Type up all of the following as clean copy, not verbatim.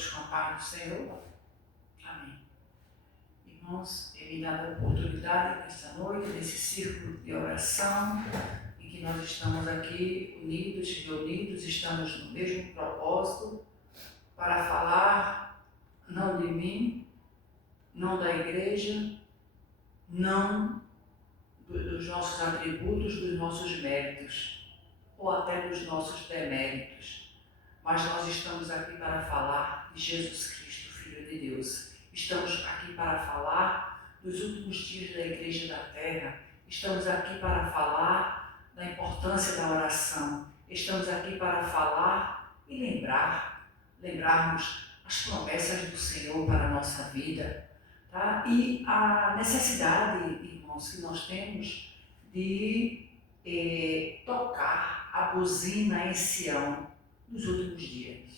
todos com a paz do Senhor. Amém. Irmãos, Ele me dá a oportunidade nesta noite, nesse círculo de oração, em que nós estamos aqui unidos, reunidos, estamos no mesmo propósito, para falar não de mim, não da igreja, não dos nossos atributos, dos nossos méritos, ou até dos nossos deméritos. Mas nós estamos aqui para falar de Jesus Cristo, Filho de Deus. Estamos aqui para falar dos últimos dias da Igreja da Terra. Estamos aqui para falar da importância da oração. Estamos aqui para falar e lembrarmos as promessas do Senhor para a nossa vida, tá? E a necessidade, irmãos, que nós temos de tocar a buzina em Sião nos últimos dias.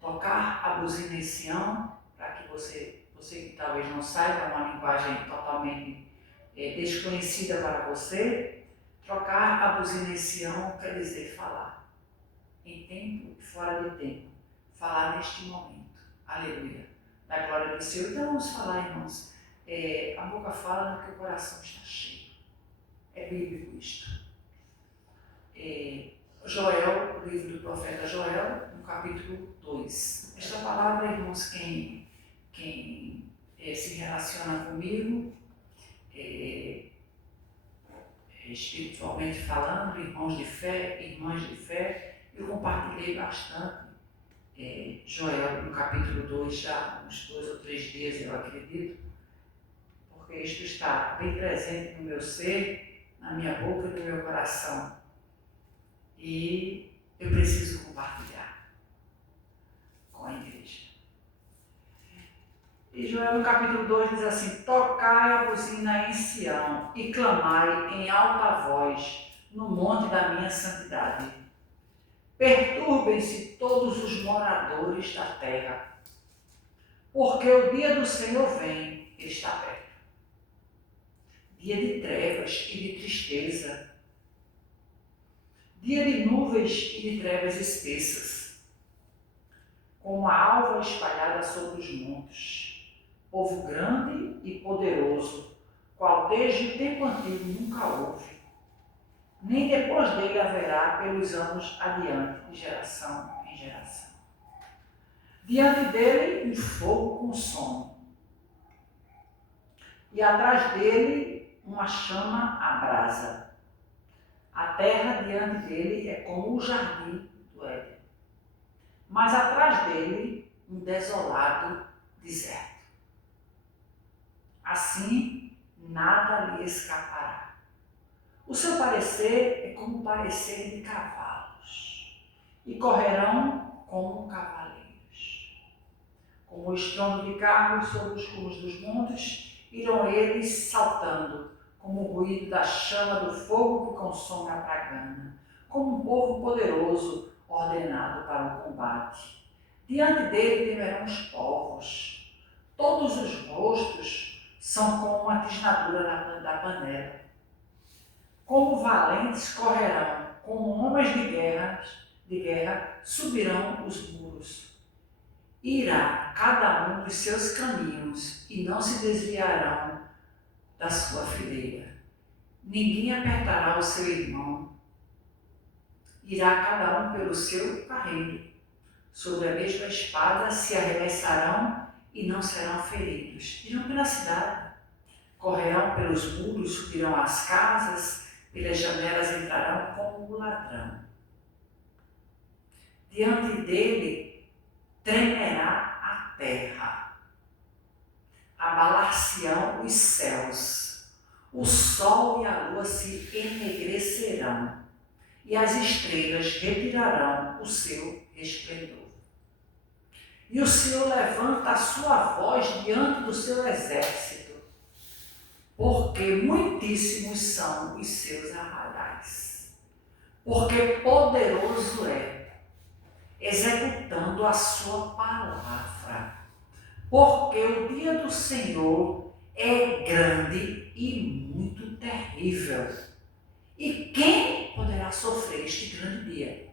Tocar a buzina em Sião, para que você que talvez não saiba, uma linguagem totalmente desconhecida para você, trocar a buzina em Sião quer dizer falar, em tempo e fora de tempo, falar neste momento, aleluia, da glória do Senhor. Então vamos falar, irmãos, a boca fala no que o coração está cheio, é bíblico isto. Joel, o livro do profeta Joel, no capítulo 2. Esta palavra, irmãos, quem se relaciona comigo, espiritualmente falando, irmãos de fé, irmãs de fé, eu compartilhei bastante Joel no capítulo 2, já uns 2 ou 3 dias, eu acredito, porque isto está bem presente no meu ser, na minha boca e no meu coração. E eu preciso compartilhar com a igreja. E Joel no capítulo 2 diz assim: tocai a buzina em Sião e clamai em alta voz no monte da minha santidade. Perturbem-se todos os moradores da terra, porque o dia do Senhor vem, ele está perto. Dia de trevas e de tristeza, dia de nuvens e de trevas espessas, como a alva espalhada sobre os montes, povo grande e poderoso, qual desde o tempo antigo nunca houve, nem depois dele haverá pelos anos adiante, de geração em geração. Diante dele um fogo consome, e atrás dele uma chama abrasa. A terra diante dele é como o jardim do Éden, mas atrás dele um desolado deserto. Assim, nada lhe escapará. O seu parecer é como o parecer de cavalos, e correrão como cavaleiros. Como o estrondo de carros sobre os cumes dos montes, irão eles saltando, como o ruído da chama do fogo que consome a pragana, como um povo poderoso ordenado para o combate. Diante dele temerão os povos. Todos os rostos são como uma tisnadura da panela. Como valentes correrão, como homens de guerra subirão os muros. Irá cada um dos seus caminhos e não se desviarão da sua fileira. Ninguém apertará o seu irmão. Irá cada um pelo seu carreiro. Sobre a mesma espada se arremessarão e não serão feridos. Irão pela cidade. Correrão pelos muros, subirão às casas, pelas janelas entrarão como o ladrão. Diante dele tremerá a terra. Abalar-se-ão os céus, o sol e a lua se enegrecerão, e as estrelas retirarão o seu resplendor. E o Senhor levanta a sua voz diante do seu exército, porque muitíssimos são os seus arraiais. Porque poderoso é, executando a sua palavra. Porque o dia do Senhor é grande e muito terrível. E quem poderá sofrer este grande dia?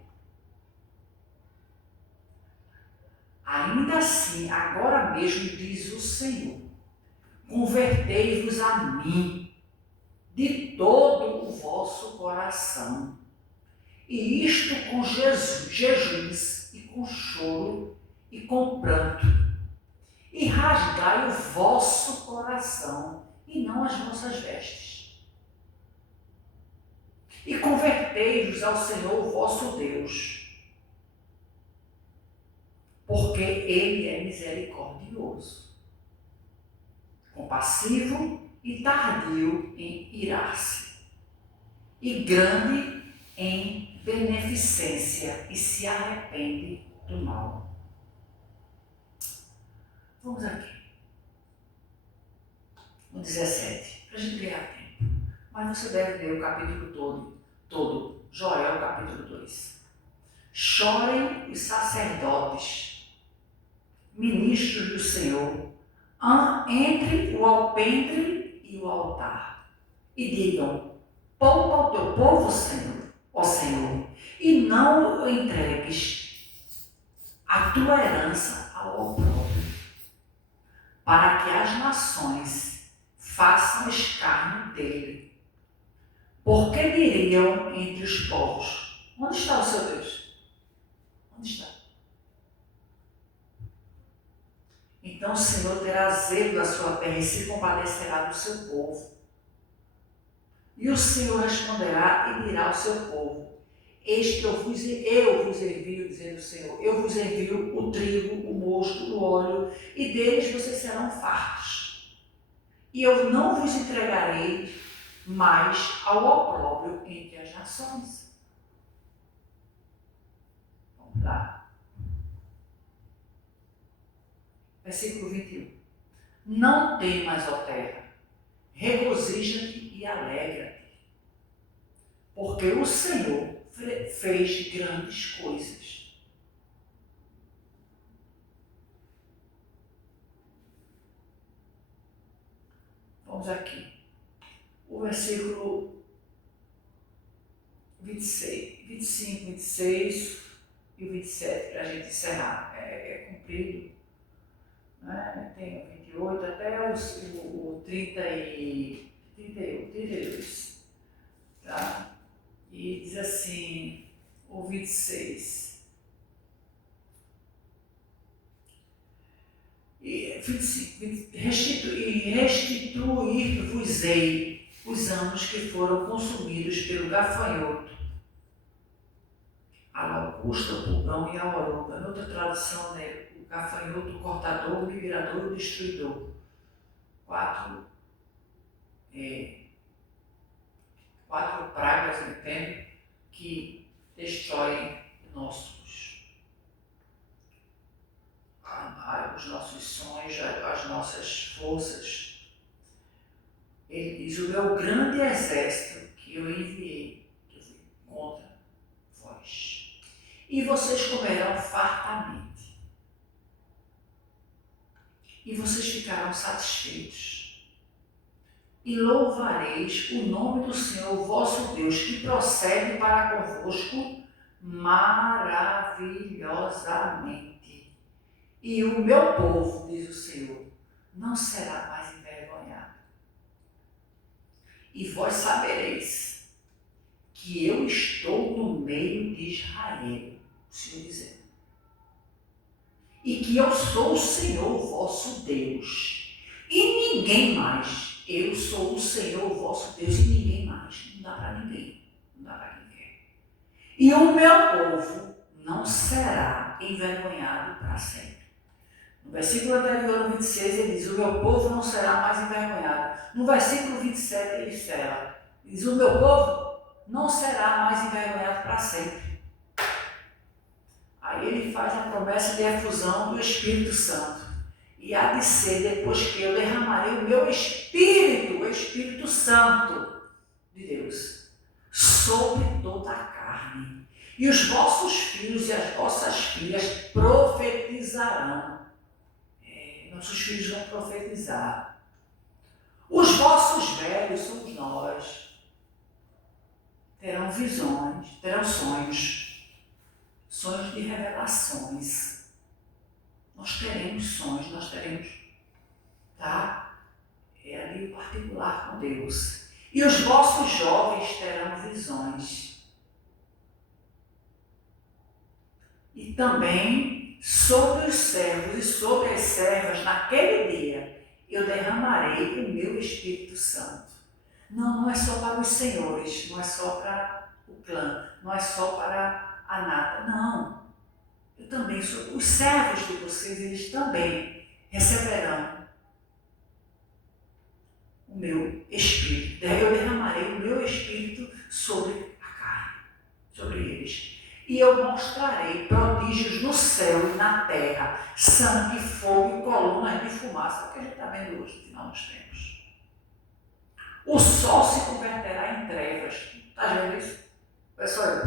Ainda assim, agora mesmo, diz o Senhor, convertei-vos a mim de todo o vosso coração, e isto com jejuns e com choro e com pranto, e rasgai o vosso coração e não as vossas vestes, e convertei-vos ao Senhor vosso Deus, porque Ele é misericordioso, compassivo e tardio em irar-se, e grande em beneficência, e se arrepende do mal. Vamos aqui, no 17, para a gente ganhar tempo. Mas você deve ler o capítulo todo, Joel capítulo 2. Chorem os sacerdotes, ministros do Senhor, entre o alpendre e o altar, e digam: poupa o teu povo, Senhor, ó Senhor, e não o entregues a tua herança ao opróbrio, para que as nações façam escárnio dele. Porque diriam entre os povos: onde está o seu Deus? Onde está? Então o Senhor terá zelo da sua terra e se compadecerá do seu povo. E o Senhor responderá e dirá ao seu povo: eis que eu vos envio, dizendo o Senhor, eu vos envio o trigo, o mosto, o óleo, e deles vocês serão fartos. E eu não vos entregarei mais ao opróbrio entre as nações. Vamos lá. Versículo 21. Não temas, ó terra, regozija-te e alegra-te, porque o Senhor fez grandes coisas. Vamos aqui. O versículo 26, 25, 26 e o 27, para a gente encerrar. É comprido. Né? Tem o 28 até o 32. Tá? E diz assim, o 26. E 25. Restituir-vos-ei os anos que foram consumidos pelo gafanhoto, a locusta, o pulgão e a oruga. Noutra tradução, né? O gafanhoto, o cortador, o migrador e o destruidor. Quatro pragas, entende? Que destroem os nossos sonhos, as nossas forças. Ele diz: o meu grande exército que eu enviei, que eu fui contra vós, e vocês comerão fartamente, e vocês ficarão satisfeitos, e louvareis o nome do Senhor vosso Deus, que procede para convosco maravilhosamente. E o meu povo, diz o Senhor, não será mais envergonhado. E vós sabereis que eu estou no meio de Israel, o Senhor dizendo, e que eu sou o Senhor vosso Deus, e ninguém mais. Eu sou o Senhor vosso Deus e ninguém mais. Não dá para ninguém. Não dá para ninguém. E o meu povo não será envergonhado para sempre. No versículo anterior, no 26, ele diz: o meu povo não será mais envergonhado. No versículo 27, ele fala: diz, o meu povo não será mais envergonhado para sempre. Aí ele faz a promessa de efusão do Espírito Santo. E há de ser depois que eu derramarei o meu Espírito, o Espírito Santo de Deus, sobre toda a carne. E os vossos filhos e as vossas filhas profetizarão. Nossos filhos vão profetizar. Os vossos velhos, somos nós, terão visões, terão sonhos de revelações. Nós teremos sonhos, nós teremos, tá? É ali o particular com Deus. E os vossos jovens terão visões. E também sobre os servos e sobre as servas, naquele dia, eu derramarei o meu Espírito Santo. Não é só para os senhores, não é só para o clã, não é só para a nata, não. Eu também sou, os servos de vocês, eles também receberão o meu Espírito. Eu derramarei o meu Espírito sobre a carne, sobre eles. E eu mostrarei prodígios no céu e na terra, sangue, fogo e colunas de fumaça, que a gente está vendo hoje no final dos tempos. O sol se converterá em trevas. Está vendo isso? Pessoal,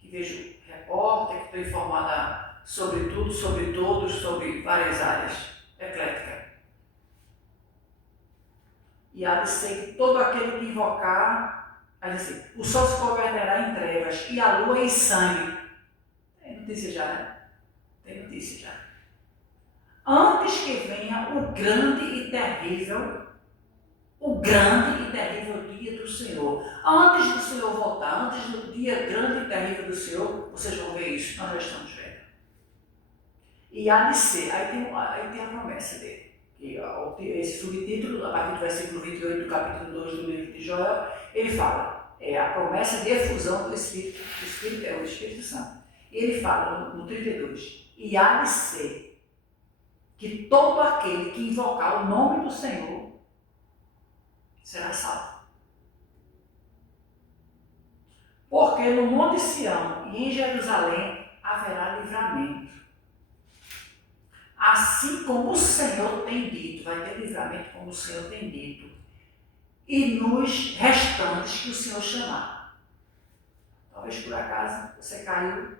que vejo repórter, que estou informada sobre tudo, sobre todos, sobre várias áreas, eclética. E há de ser que todo aquele que invocar, aí diz assim, o sol se converterá em trevas e a lua em sangue. Tem notícia já, né? Tem notícia já. Antes que venha o grande e terrível dia do Senhor. Antes do Senhor voltar, antes do dia grande e terrível do Senhor, vocês vão ver isso, nós já estamos vendo. E há de ser, aí tem a promessa dele, que esse subtítulo, a partir do versículo 28 do capítulo 2 do livro de Joel, ele fala, a promessa de efusão do Espírito é o Espírito Santo. E ele fala no 32, e há de ser que todo aquele que invocar o nome do Senhor será salvo. Porque no Monte Sião e em Jerusalém haverá livramento. Assim como o Senhor tem dito, vai ter livramento como o Senhor tem dito. E nos restantes que o Senhor chamar. Talvez por acaso você caiu,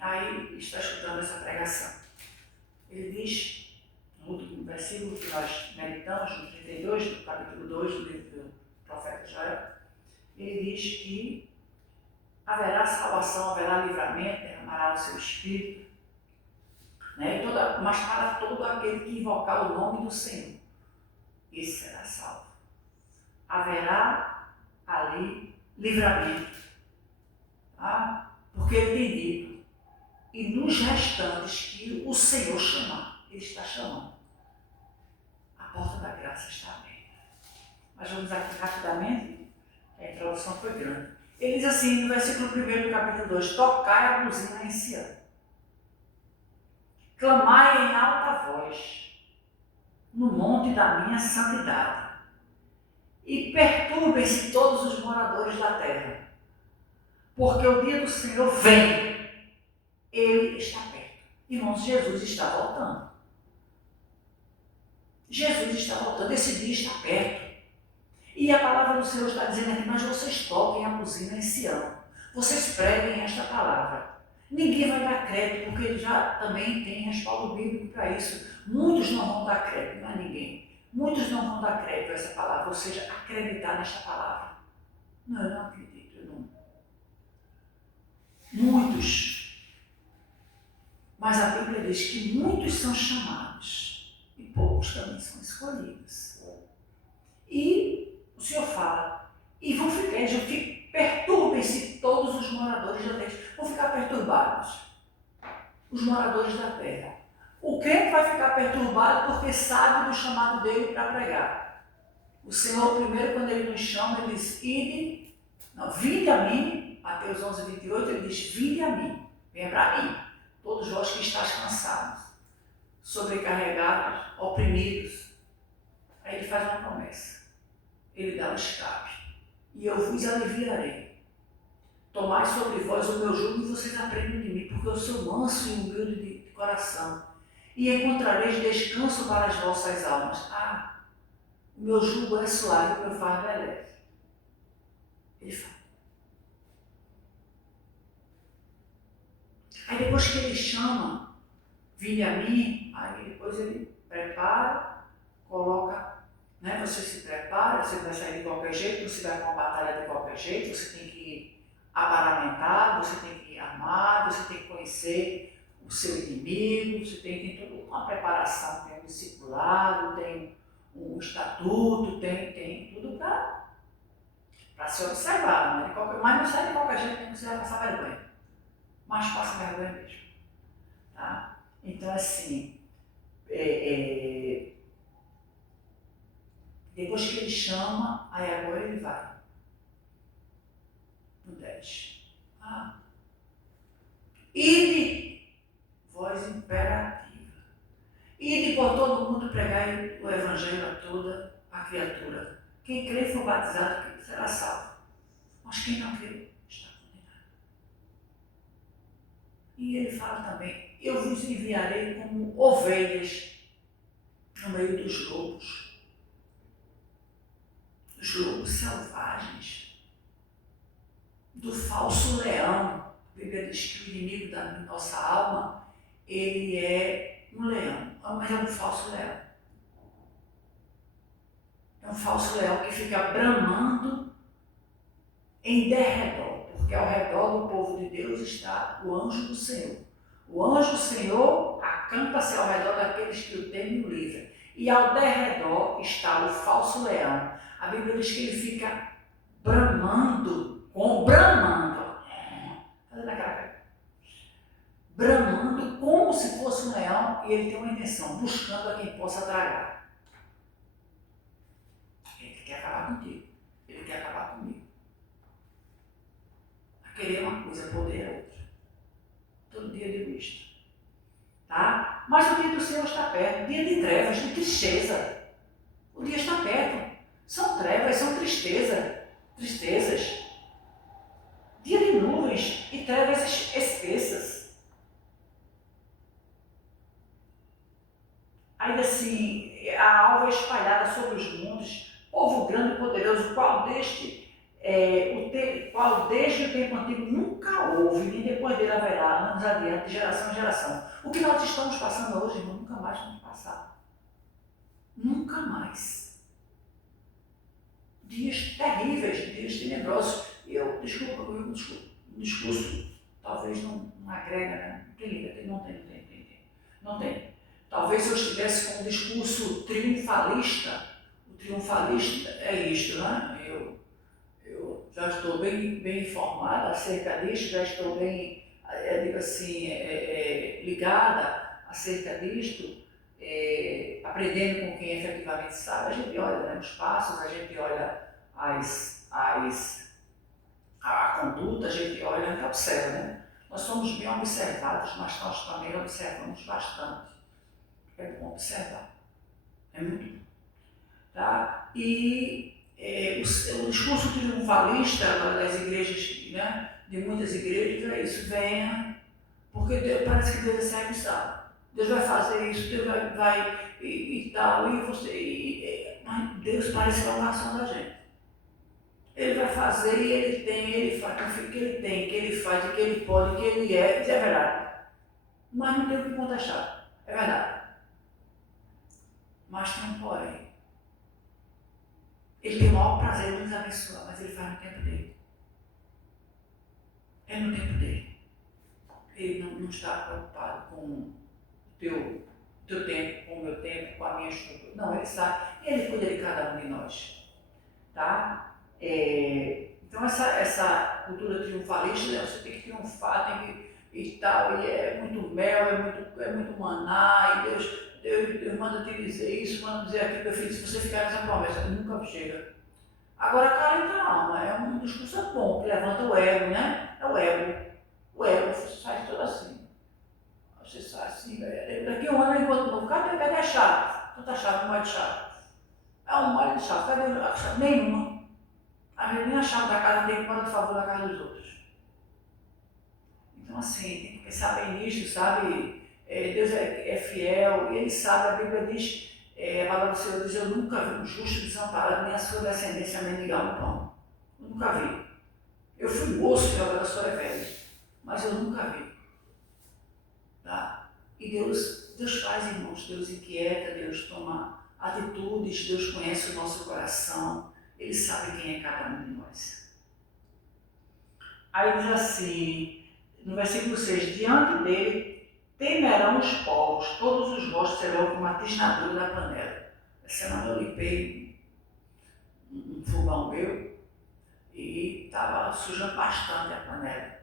aí está escutando essa pregação. Ele diz, no último versículo que nós meditamos, no 32, do capítulo 2 do livro do profeta Joel, ele diz que haverá salvação, haverá livramento, derramará o seu Espírito, né? Mas para todo aquele que invocar o nome do Senhor, esse será salvo. Haverá ali livramento, tá? Porque ele tem dito, e nos restantes que o Senhor chamar, ele está chamando. A porta da graça está aberta. Mas vamos aqui rapidamente, a introdução foi grande. Ele diz assim, no versículo 1 do capítulo 2, tocai a buzina em Sião, clamai em alta voz, no monte da minha santidade, e perturbem-se todos os moradores da terra, porque o dia do Senhor vem, ele está perto. Irmãos, Jesus está voltando. Jesus está voltando, esse dia está perto. E a palavra do Senhor está dizendo aqui, mas vocês toquem a buzina em Sião. Vocês preguem esta palavra. Ninguém vai dar crédito, porque ele já também tem respaldo bíblico para isso. Muitos não vão dar crédito, não é ninguém. Muitos não vão dar crédito a essa palavra, ou seja, acreditar nesta palavra. Não, eu não acredito, eu não. Muitos. Mas a Bíblia diz que muitos são chamados e poucos também são escolhidos. E o Senhor fala, e vão ficar, perturbem-se todos os moradores da terra. Vão ficar perturbados, os moradores da terra. O crente vai ficar perturbado porque sabe do chamado dele para pregar. O Senhor, primeiro, quando ele nos chama, ele diz, vinde a mim, Mateus 11, 28, ele diz, vinde a mim, venha para mim, todos vós que estáis cansados, sobrecarregados, oprimidos. Aí ele faz uma promessa. Ele dá o escape. E eu vos aliviarei. Tomai sobre vós o meu jugo e vocês aprendem de mim, porque eu sou manso e humilde de coração. E encontrareis descanso para as vossas almas. O meu jugo é suave, o meu fardo é leve. Ele fala. Aí depois que ele chama, vinde a mim, aí depois ele prepara, coloca. Você se prepara, você vai sair de qualquer jeito, você vai para uma batalha de qualquer jeito, você tem que ir aparamentar, você tem que ir armado, você tem que conhecer o seu inimigo, você tem toda uma preparação, tem um discipulado, tem um estatuto, tem tudo para se observar, né? Mas não sai de qualquer jeito, nem que você vai passar vergonha. Mas passa vergonha mesmo. Tá? Então, assim, depois que ele chama, aí agora ele vai. No 10. Ide, voz imperativa. Ide por todo mundo pregar o evangelho a toda a criatura. Quem crê e for batizado será salvo. Mas quem não crê está condenado. E ele fala também, eu vos enviarei como ovelhas no meio dos lobos selvagens, do falso leão. A Bíblia diz que o inimigo da nossa alma, ele é um leão, mas é um falso leão. É um falso leão que fica bramando em derredor, porque ao redor do povo de Deus está o anjo do Senhor. O anjo do Senhor acampa-se ao redor daqueles que o temem e o livram. E ao derredor está o falso leão. A Bíblia diz que ele fica bramando, bramando como se fosse um leão, e ele tem uma intenção, buscando a quem possa tragar. Ele quer acabar contigo, ele quer acabar comigo. A querer uma coisa, poder é outra. Todo dia eu digo isto. Tá? Mas o dia do Senhor está perto, dia de trevas, de tristeza. O dia está perto. São trevas, são tristezas. Dia de nuvens e trevas espessas. Ainda assim, a alva espalhada sobre os montes, povo grande e poderoso, qual desde o tempo antigo nunca houve, nem depois dele haverá, anos adiante, de geração em geração. O que nós estamos passando hoje, irmão, nunca mais vamos passar. Nunca mais. Dias terríveis, dias tenebrosos. E um discurso, talvez não agrega, né? Não tem. Talvez se eu estivesse com um discurso triunfalista, o triunfalista é isto, né? Eu já estou bem informada acerca disso, já estou bem, digo assim, ligada acerca disto, aprendendo com quem efetivamente sabe. A gente olha, né, os passos, a gente olha a conduta, a gente olha, a gente observa, né? Nós somos bem observados, mas nós também observamos bastante. É bom observar, é muito bom. Tá? E o discurso triunfalista das igrejas, né, de muitas igrejas, é isso, venha, porque Deus, parece que Deus é cego e sabe. Deus vai fazer isso, Deus vai e tal, e você. Mas Deus parece a oração da gente. Ele vai fazer e ele tem, ele faz, confia que ele tem, que ele faz, que ele pode, que ele é, isso é verdade. Mas não tem o que contestar, é verdade. Mas tem um porém. Ele tem o maior prazer em nos abençoar, mas ele faz no tempo dele. É no tempo dele. Ele não está preocupado com o teu tempo, com o meu tempo, com a minha estrutura. Não, ele sabe. Ele cuida de cada um de nós. Tá? Então essa cultura triunfalista, né? Você tem que triunfar, tem que e tal, e é muito mel, é muito maná, e Deus manda te dizer isso, manda dizer aquilo, meu filho, se você ficar nessa promessa, nunca chega. Agora, calenta a alma, é um discurso bom, que levanta o ego, né? É o ego. O ego faz tudo assim. Você sai assim, daqui a um ano eu encontro de novo, cadê a chave? Tanta chave, uma de chave. É um molho de chave, cadê a chave? Nenhuma. A gente nem a chave da casa dele para de favor da casa dos outros. Então, assim, tem que pensar bem nisso, sabe? Deus é fiel e ele sabe, a Bíblia diz, a palavra do Senhor diz, eu nunca vi um justo desamparado, nem a sua descendência mendigar no pão. Eu nunca vi. Eu fui moço e agora sou velho, mas eu nunca vi. Tá? E Deus faz, irmãos, Deus inquieta, Deus toma atitudes, Deus conhece o nosso coração, Ele sabe quem é cada um de nós. Aí diz assim, no versículo 6, diante dele Temerão os povos, todos os rostos serão como a tisnadura da panela. Essa semana eu limpei um fogão meu e estava sujando bastante a panela.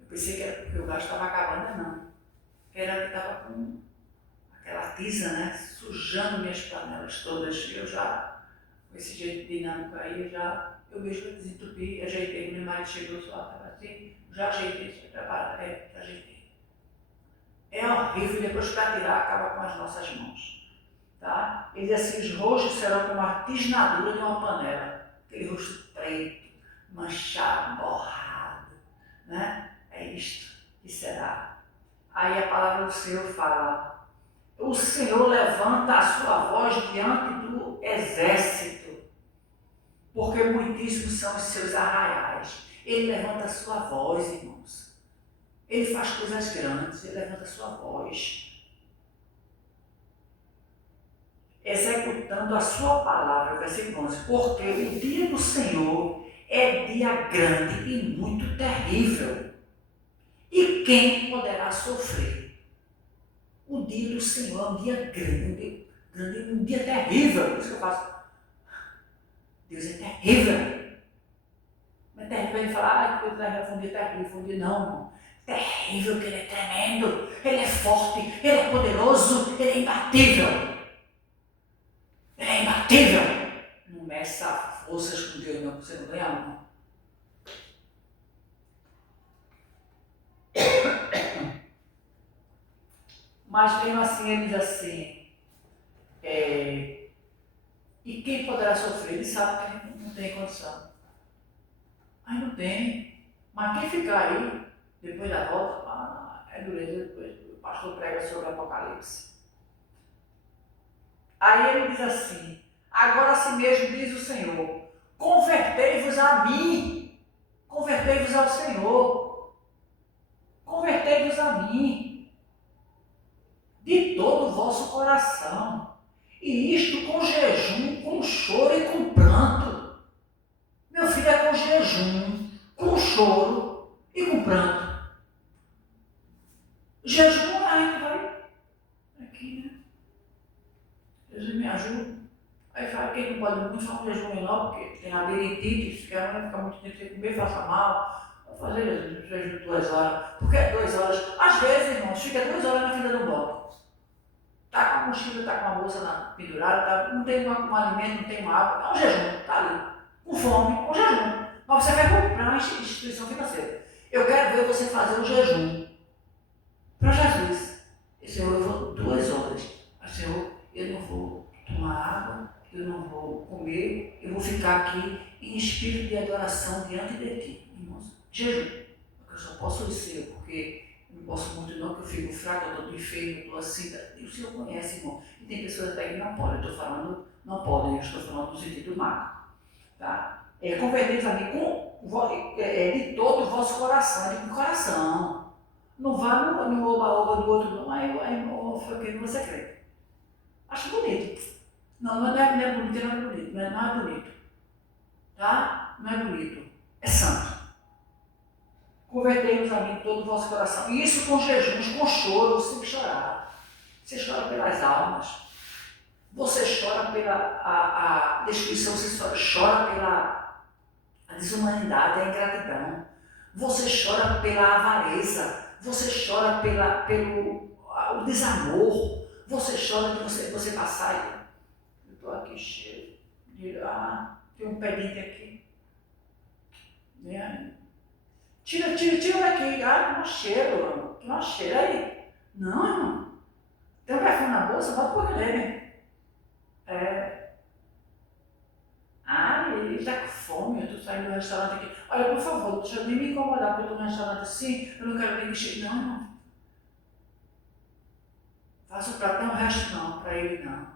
Eu pensei que era porque o gás estava acabando, não. Era que estava com aquela tiza, né, sujando minhas panelas todas. Eu já, com esse jeito dinâmico aí, eu mesmo desentupi, ajeitei. Meu marido chegou só, estava assim, já ajeitei, preparado, já ajeitei. É horrível, depois para tirar acaba com as nossas mãos. Tá? Ele diz assim, os rostos serão como a tisnadura de uma panela. Aquele rosto preto, manchado, borrado. Né? É isto que será. Aí a palavra do Senhor fala, o Senhor levanta a sua voz diante do exército, porque muitíssimos são os seus arraiais. Ele levanta a sua voz, irmãos. Ele faz coisas grandes, ele levanta a sua voz, executando a sua palavra, versículo 11, porque o dia do Senhor é dia grande e muito terrível. E quem poderá sofrer? O dia do Senhor é um dia grande, um dia terrível. Por isso que eu faço. Deus é terrível. Não é terrível ele falar, que foi um dia terrível, foi um dia não, irmão. Terrível, que ele é tremendo, ele é forte, ele é poderoso, ele é imbatível. Ele é imbatível. Não meça forças com Deus, não, você não ganha uma. Mas mesmo assim ele diz assim, e quem poderá sofrer? Ele sabe que não tem condição. Mas não tem. Mas quem ficar aí, depois da volta, é dureza, depois o pastor prega sobre o Apocalipse. Aí ele diz assim, agora assim mesmo diz o Senhor, convertei-vos a mim, convertei-vos ao Senhor, convertei-vos a mim, de todo o vosso coração, e isto com jejum, com choro e com pranto. Meu filho, é com jejum, com choro e com pranto. Jejum ainda vai aqui, né? Jesus me ajuda. Aí fala, quem não pode muito, faz um jejum menor, porque tem labirintite, fica muito tempo sem comer, faça mal. Vou fazer jejum de 2 horas. Por que 2 horas? Às vezes, irmãos, fica 2 horas na fila do banco. Está com a mochila, está com a bolsa pendurada, não tem um alimento, não tem uma água. É um jejum, está ali. Com fome, um jejum. Mas você vai comprar uma instituição financeira. Eu quero ver você fazer um jejum para Jesus. E, Senhor, eu vou 2 horas. Mas, Senhor, eu não vou tomar água, eu não vou comer, eu vou ficar aqui em espírito de adoração diante de Ti, irmãos. Jejum. Porque eu só posso ser, porque eu não posso muito não, porque eu fico fraco, eu estou enfermo, eu estou assim. E o Senhor conhece, irmão. E tem pessoas até que não podem. Eu estou falando, não podem, eu estou falando no sentido macro. Tá? Convertei-vos a mim de todo o vosso coração, de coração. Não vá no oba-oba do outro, não. Aí foi o que você crê. Acho bonito. Não é bonito, não é bonito. Não é bonito. Tá? Não é bonito. É santo. Convertei-vos a mim todo o vosso coração. E isso com jejuns, com choro, você tem que chorar. Você chora pelas almas. Você chora pela a destruição, você chora pela a desumanidade, a ingratidão. Você chora pela avareza. Você chora pelo o desamor. Você chora de você passar. Eu estou aqui cheio de. Tem um pedinte aqui. Né? Tira daqui. Que mau cheiro, irmão. Que mau cheiro aí. Não, irmão. Tem um perfume na bolsa, bota por ele. Ele está com fome, eu estou saindo do restaurante aqui. Olha, por favor, não deixa nem me incomodar, porque eu estou no restaurante assim, eu não quero nem mexer. Não, irmão. Faça o prato, não resto não, para ele não.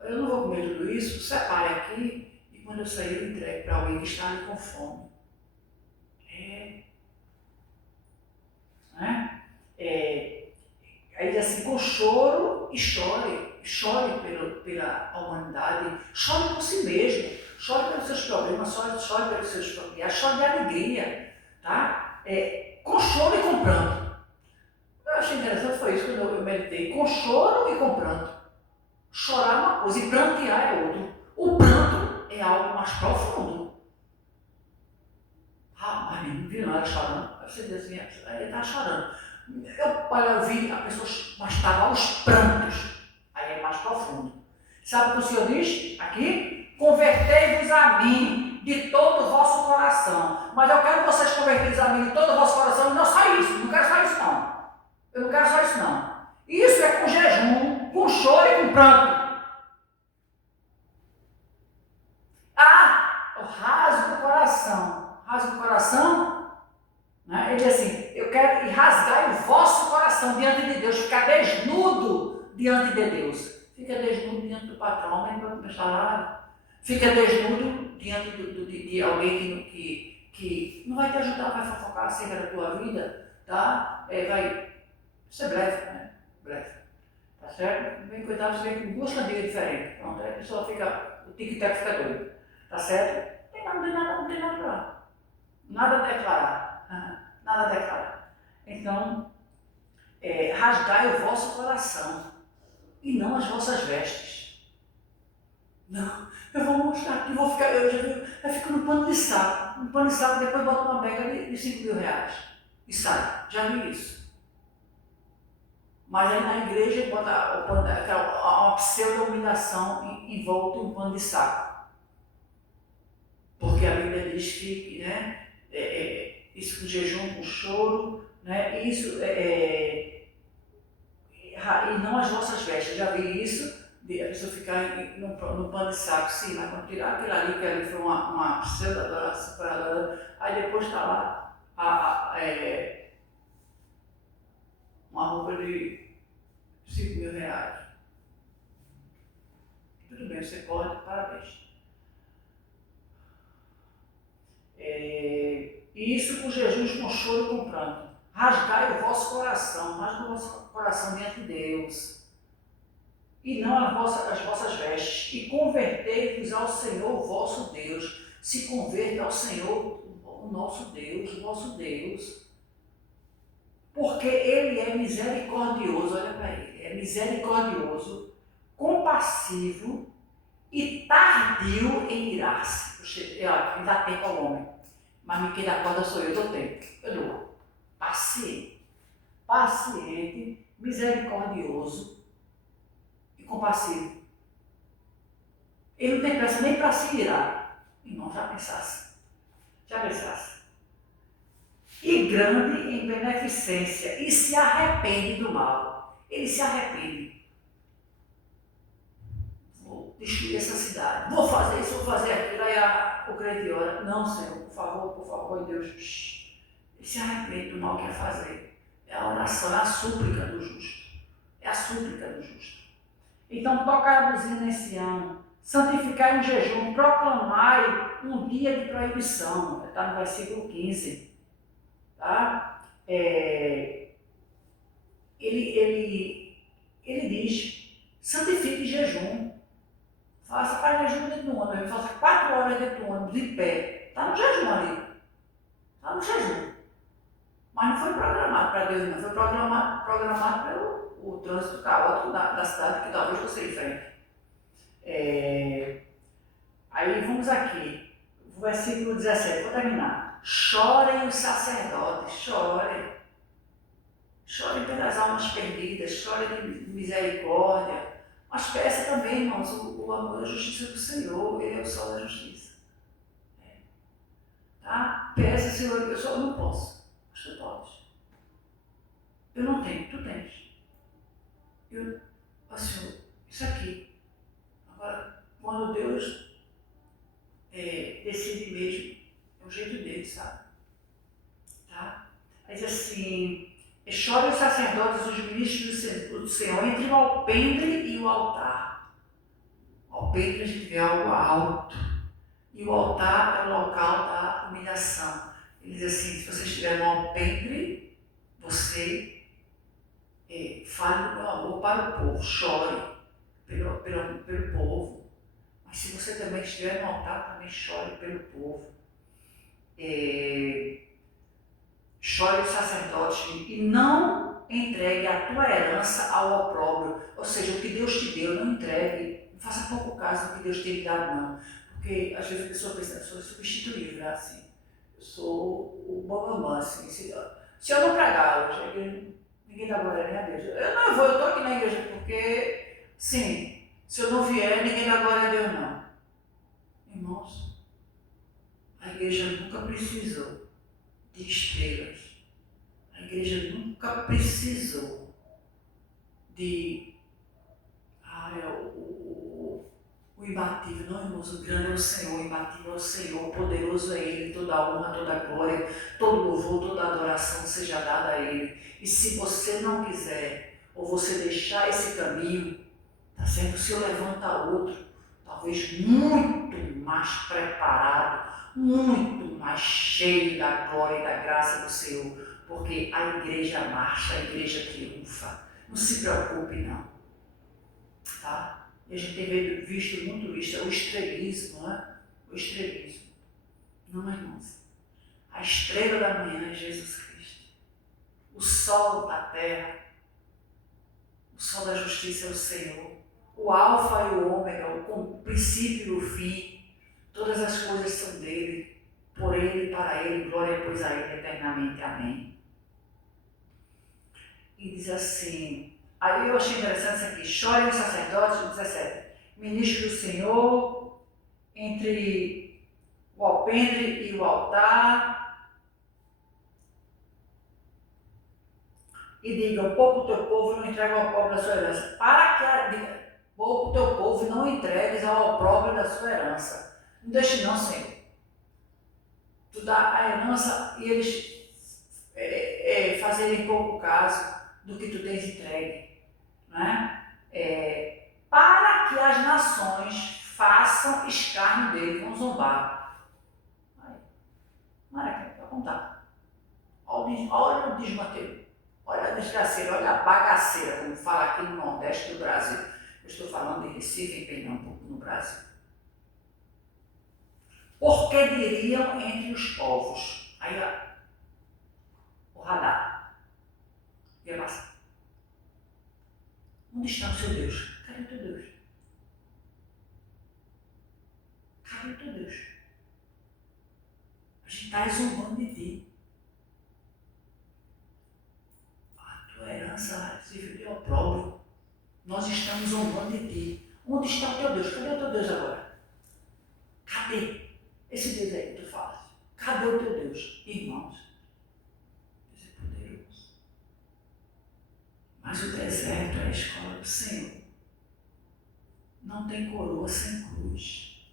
Eu não vou comer tudo isso, separe aqui e quando eu sair eu entrego para alguém que está ali com fome. Aí diz assim, com choro e chore pela humanidade, chore por si mesmo, chore pelos seus problemas, chore pelos seus familiares, chore de alegria, tá? Com choro e com pranto. Eu achei interessante, foi isso quando eu meditei, com choro e com pranto. Chorar é uma coisa e prantear é outra. O pranto é algo mais profundo. Ah, mas não vi nada chorando. Aí você diz assim, ele está chorando. Eu vi a pessoa, mas estava aos prantos. Aí é mais profundo. Sabe o que o Senhor diz aqui? Convertei-vos a mim de todo o vosso coração. Mas eu quero que vocês convertei-vos a mim de todo o vosso coração e não só isso. Não quero só isso não. Eu não quero só isso não. Isso é com jejum, com choro e com pranto. Ah, o rasgo do coração. Rasgo do coração, né? Ele diz assim, eu quero rasgar o vosso coração diante de Deus, ficar desnudo diante de Deus. Fica desnudo diante do patrão, nem para o salário. Fica desnudo diante de alguém que não vai te ajudar, vai fofocar acerca da tua vida, tá? Vai ser breve, né? Breve. Tá certo? Bem cuidado, você vem com duas candeeiras diferentes. Pronto, aí a pessoa fica, o tic-tac fica doido. Tá certo? Não tem nada para lá. Nada a declarar. Nada a declarar. Então, rasgai o vosso coração e não as vossas vestes. Não, eu vou mostrar aqui, vou ficar, eu fico no pano de saco. No pano de saco, depois boto uma bega de 5 mil reais e sai. Já vi isso. Mas aí na igreja bota uma pseudo-humilhação envolta um pano de saco. Porque a Bíblia diz que, né, isso com jejum, com choro, né, isso e não as vossas vestes. Já vi isso, de a pessoa ficar no pano de saco, sim, mas quando tirar aquilo ali, que ali foi uma pseudo-adoração, aí depois está lá uma roupa de 5 mil reais. Tudo bem, você pode, parabéns. E isso com jejum, com choro e com pranto. Rasgai o vosso coração, rasgai o vosso coração diante de Deus. E não as vossas vestes. E convertei-vos ao Senhor vosso Deus. Se converta ao Senhor, o nosso Deus, o vosso Deus. Porque Ele é misericordioso, olha para Ele. É misericordioso, compassivo e tardio em irar-se. Dá tempo ao homem. Mas quem dá corda sou eu, dou tempo. Eu dou. Paciente, misericordioso e compassivo. Ele não tem pressa nem para se irar. Irmão, já pensasse. E grande em beneficência. E se arrepende do mal. Ele se arrepende. Vou destruir essa cidade. Vou fazer isso, vou fazer aquilo. Aí o crente ora. Não, Senhor, por favor, Deus. Ele se arrepende do mal que quer fazer. É a oração, é a súplica do justo. É a súplica do justo. Então, tocai a buzina nesse ano, santificai um jejum, proclamai um dia de proibição. Está no versículo 15. Tá? Ele diz, santifique jejum. Faz jejum dentro do ônibus, faça 4 horas dentro do ônibus, de pé. Está no jejum ali. Está no jejum. Mas não foi programado para Deus, não. Foi programado pelo trânsito caótico da cidade que talvez você enfrente. Aí vamos aqui, o versículo 17, vou terminar. Chorem os sacerdotes, chorem. Chorem pelas almas perdidas, chorem de misericórdia. Mas peça também, irmãos, o amor da justiça do Senhor, Ele é o sol da justiça. Tá? Peça, Senhor, eu só não posso. Mas tu podes. Eu não tenho, tu tens. Senhor, isso aqui. Agora, quando Deus decide mesmo, é o jeito dele, sabe? Tá? Aí diz assim, chorem os sacerdotes, os ministros do Senhor, entre o alpendre e o altar. O alpendre a gente vê algo alto. E o altar é o local da humilhação. Ele diz assim, se você estiver no alpendre, você fale do meu amor para o povo, chore pelo povo. Mas se você também estiver no altar, também chore pelo povo. Chore os sacerdotes e não entregue a tua herança ao opróbrio. Ou seja, o que Deus te deu, não entregue. Não faça pouco caso do que Deus tem dado, não. Porque às vezes a pessoa pensa, eu sou substituível, né? Assim, eu sou o bambambam, assim. Se eu não pregar hoje, ninguém dá glória nem a Deus. Eu estou aqui na igreja porque, sim, se eu não vier, ninguém dá glória a Deus, não. Irmãos, a igreja nunca precisou de estrelas. A igreja nunca precisou de o imbatível. Não, irmãos, o grande é o Senhor, o imbatível é o Senhor, o poderoso é Ele, toda a honra, toda a glória, todo louvor, toda a adoração seja dada a Ele. E se você não quiser, ou você deixar esse caminho, tá certo? O Senhor levanta outro, talvez muito mais preparado, muito mais cheio da glória e da graça do Senhor, porque a igreja marcha, a igreja triunfa. Não se preocupe, não. Tá? E a gente tem visto muito isso, o estrelismo, né? O estrelismo. Não, irmãos. A estrela da manhã é Jesus Cristo. O sol da terra, o sol da justiça é o Senhor. O alfa e o ômega, o princípio e o fim, todas as coisas são dele, por ele, para ele, glória pois a ele eternamente. Amém. E diz assim, aí eu achei interessante isso aqui, chorem os sacerdotes, 17, ministro do Senhor, entre o alpendre e o altar, e digam, poupa o teu povo e não entregue ao pobre da sua herança. Para que poupa o teu povo e não entregues ao opróbrio da sua herança. Não deixe não, Senhor. Tu dá a herança e eles fazerem pouco caso do que tu tens entregue. Né? Para que as nações façam escárnio dele, vão zombar. Maravilha, para contar. Olha o desmantelo. Olha a desgraceira, olha a bagaceira, como fala aqui no Nordeste do Brasil. Eu estou falando de Recife, em Pernambuco, no Brasil. Porque diriam entre os povos. Aí, ó, o radar. Ia passar. Onde está o seu Deus? Cadê o teu Deus? Cadê o teu Deus? A gente está zombando de ti. A tua herança serviu de opróbrio. Nós estamos zombando de ti. Onde está o teu Deus? Cadê o teu Deus agora? Cadê? Esse Deus aí que tu falas. Cadê o teu Deus? Irmãos, Deus é poderoso. Mas o deserto é a escola do Senhor. Não tem coroa sem cruz.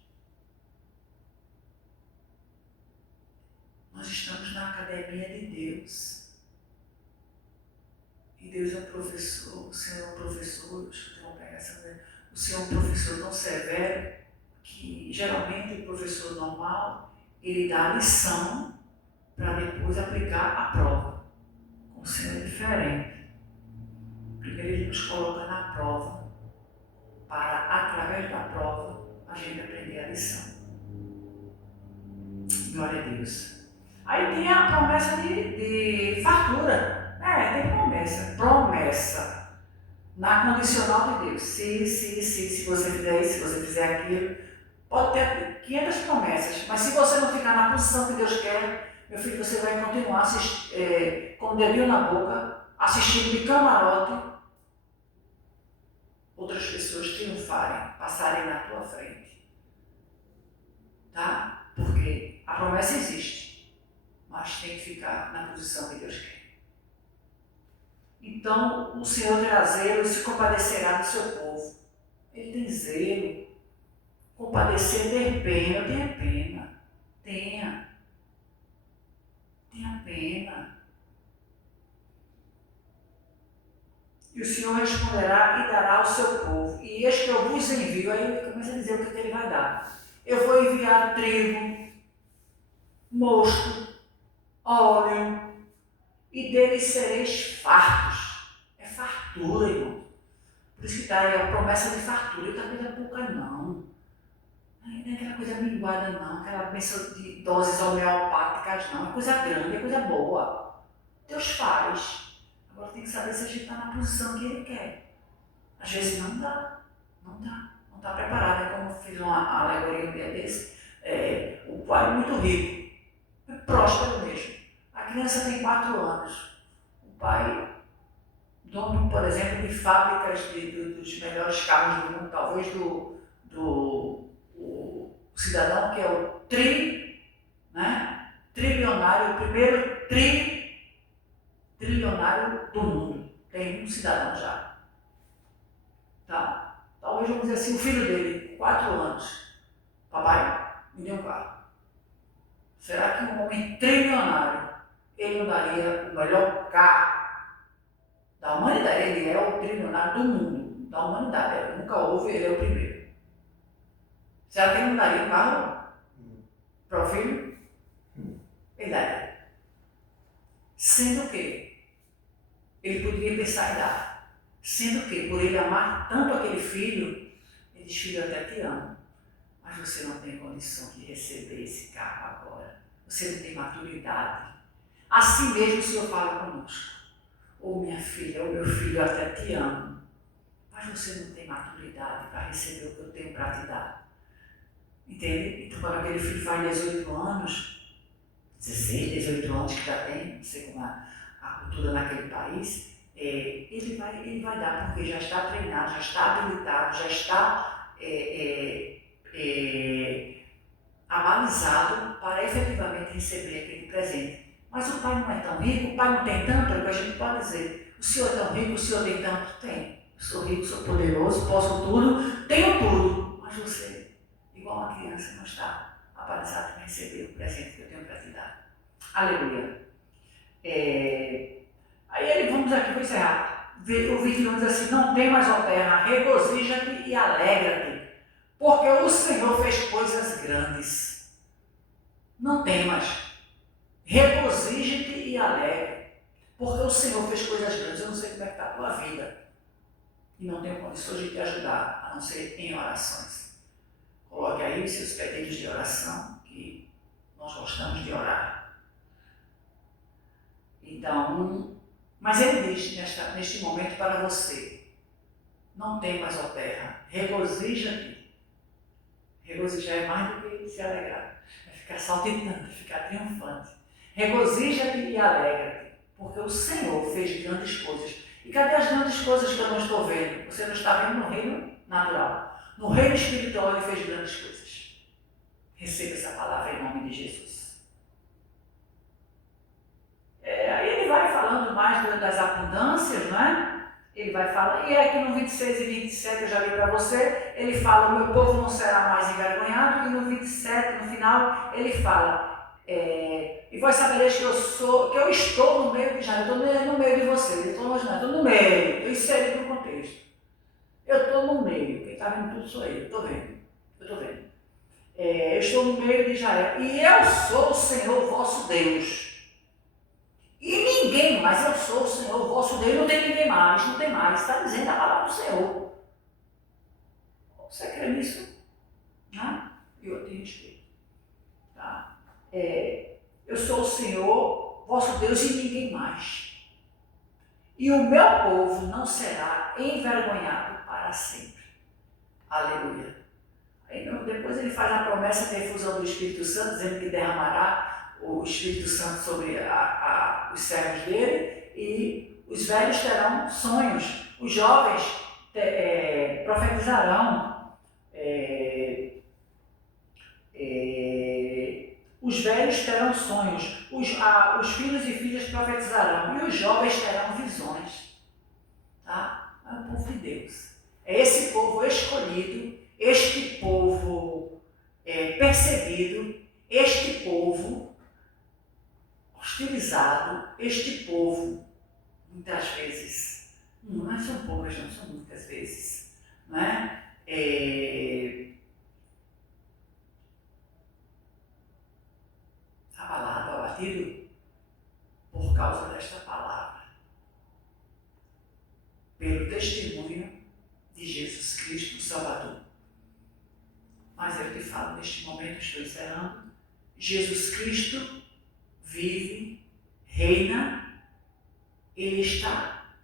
Nós estamos na academia de Deus. E Deus é um professor, o Senhor é um professor, o Senhor é um professor tão severo que geralmente o professor normal, ele dá a lição para depois aplicar a prova. Com o Senhor é diferente. Primeiro ele nos coloca na prova, para através da prova a gente aprender a lição. Glória a Deus. Aí tem a promessa de fartura. Tem promessa. Na condicional de Deus. Se você fizer isso, se você fizer aquilo, pode ter 500 promessas, mas se você não ficar na posição que Deus quer, meu filho, você vai continuar com o dedinho na boca, assistindo de camarote outras pessoas triunfarem, passarem na tua frente. Tá? Porque a promessa existe, mas tem que ficar na posição que Deus quer. Então, o Senhor terá zelo e se compadecerá do seu povo. Ele tem zelo. Compadecer, ter pena. Tenha pena. Tenha pena. E o Senhor responderá e dará ao seu povo. E eis que eu vos envio. Aí ele começa a dizer o que ele vai dar. Eu vou enviar trigo, mosto, óleo, e deles sereis fartos. É fartura, irmão. Por isso que está aí a promessa de fartura. Não está coisa pouca, não. Não é aquela coisa minguada, não. Aquela bênção de doses homeopáticas, não. É coisa grande, é coisa boa. Deus faz. Agora tem que saber se a gente está na posição que ele quer. Às vezes não dá. Não está preparado. É como eu fiz uma alegoria um dia desse. O pai é muito rico, é próspero mesmo. A criança tem 4 anos. O pai, dono, por exemplo, de fábricas dos melhores carros do mundo, talvez o cidadão que é o trilionário, o primeiro trilionário do mundo. Tem um cidadão já. Tá? Talvez vamos dizer assim, o filho dele, 4 anos. Papai, me dê um carro. Será que um homem trilionário, ele não daria o melhor carro da humanidade? Ele é o trilionário do mundo, da humanidade. Nunca houve, ele é o primeiro. Será que ele não daria um carro para o filho? Ele daria. Sendo que ele poderia pensar em dar. Sendo que, por ele amar tanto aquele filho, ele diz: filho, eu até te amo, mas você não tem condição de receber esse carro agora. Você não tem maturidade. Assim mesmo o Senhor fala conosco. Ô minha filha, ô meu filho, eu até te amo, mas você não tem maturidade para receber o que eu tenho para te dar. Entende? Então, quando aquele filho faz 18 anos, 16, 18 anos que já tem, não sei como a cultura naquele país, ele vai dar, porque já está treinado, já está habilitado, já está abalizado para efetivamente receber aquele presente. Mas o pai não é tão rico, o pai não tem tanto, é o que a gente pode dizer. O senhor é tão rico, o senhor tem tanto? Tem. Eu sou rico, sou poderoso, posso tudo, tenho tudo. Mas você, igual uma criança, não está abalizado para receber o presente que eu tenho para te dar. Aleluia. Aí vamos aqui, vou encerrar. O 21 diz assim: não tem mais, ó terra, regozija-te e alegra-te, porque o Senhor fez coisas grandes. Não tem mais. Regozija-te e alegre, porque o Senhor fez coisas grandes. Eu não sei como é que está a tua vida e não tenho condições de te ajudar, a não ser em orações. Coloque aí os seus pedidos de oração, que nós gostamos de orar. Então, mas ele diz neste momento para você: não tem mais, ó terra, regozija-te. Regozijar é mais do que se alegrar, é ficar saltitando, é ficar triunfante. Regozija-te e alegra-te, porque o Senhor fez grandes coisas. E cadê as grandes coisas que eu não estou vendo? Você não está vendo no reino natural. No reino espiritual ele fez grandes coisas. Receba essa palavra em nome de Jesus. Aí ele vai falando mais das abundâncias, não é? Ele vai falar, e aqui no 26 e 27 eu já li para você, ele fala: o meu povo não será mais envergonhado, e no 27, no final, ele fala: e vós sabereis que eu estou no meio de Israel, eu estou no meio de vocês, eu estou no meio, estou inserido no contexto. Eu estou no meio, quem está vendo tudo sou eu estou vendo. Eu estou no meio de Israel, e eu sou o Senhor vosso Deus. E ninguém mais, eu sou o Senhor, o vosso Deus, não tem ninguém mais, não tem mais. Está dizendo a palavra do Senhor. Você crê nisso? Não? Eu te respeito. Tá? Eu sou o Senhor, vosso Deus, e ninguém mais. E o meu povo não será envergonhado para sempre. Aleluia. Aí, depois ele faz a promessa da efusão do Espírito Santo, dizendo que derramará o Espírito Santo sobre os servos dele, e os velhos terão sonhos, os jovens profetizarão, os velhos terão sonhos, os filhos e filhas profetizarão, e os jovens terão visões. Tá? É o povo de Deus. É esse povo escolhido, este povo perseguido, este povo hostilizado, este povo, muitas vezes, não são poucas, não são muitas vezes, não é? Abalado, abatido por causa desta palavra, pelo testemunho de Jesus Cristo, o Salvador. Mas eu te falo, neste momento estou encerrando, Jesus Cristo vive, reina Ele está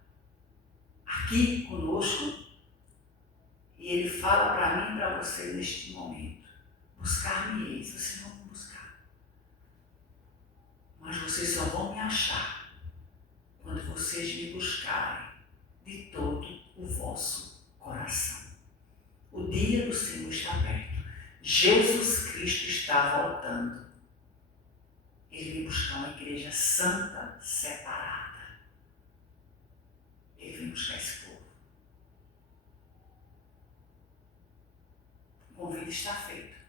aqui conosco e Ele fala para mim e para você neste momento. Buscar-me-eis, vocês vão me buscar. Mas vocês só vão me achar quando vocês me buscarem de todo o vosso coração. O dia do Senhor está perto. Jesus Cristo está voltando. Ele vem buscar uma igreja santa, separada. Ele vem buscar esse povo. O convite está feito.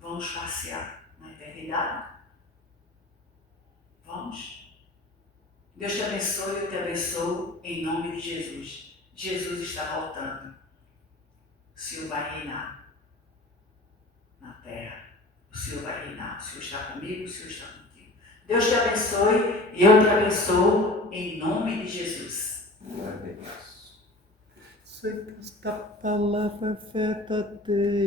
Vamos passear na eternidade? Vamos? Deus te abençoe, eu te abençoo em nome de Jesus. Jesus está voltando. O Senhor vai reinar na terra. O Senhor vai reinar. O Senhor está comigo, o Senhor está contigo. Deus te abençoe e eu te abençoo em nome de Jesus. Glória a Deus. Sei que esta palavra é verdadeira.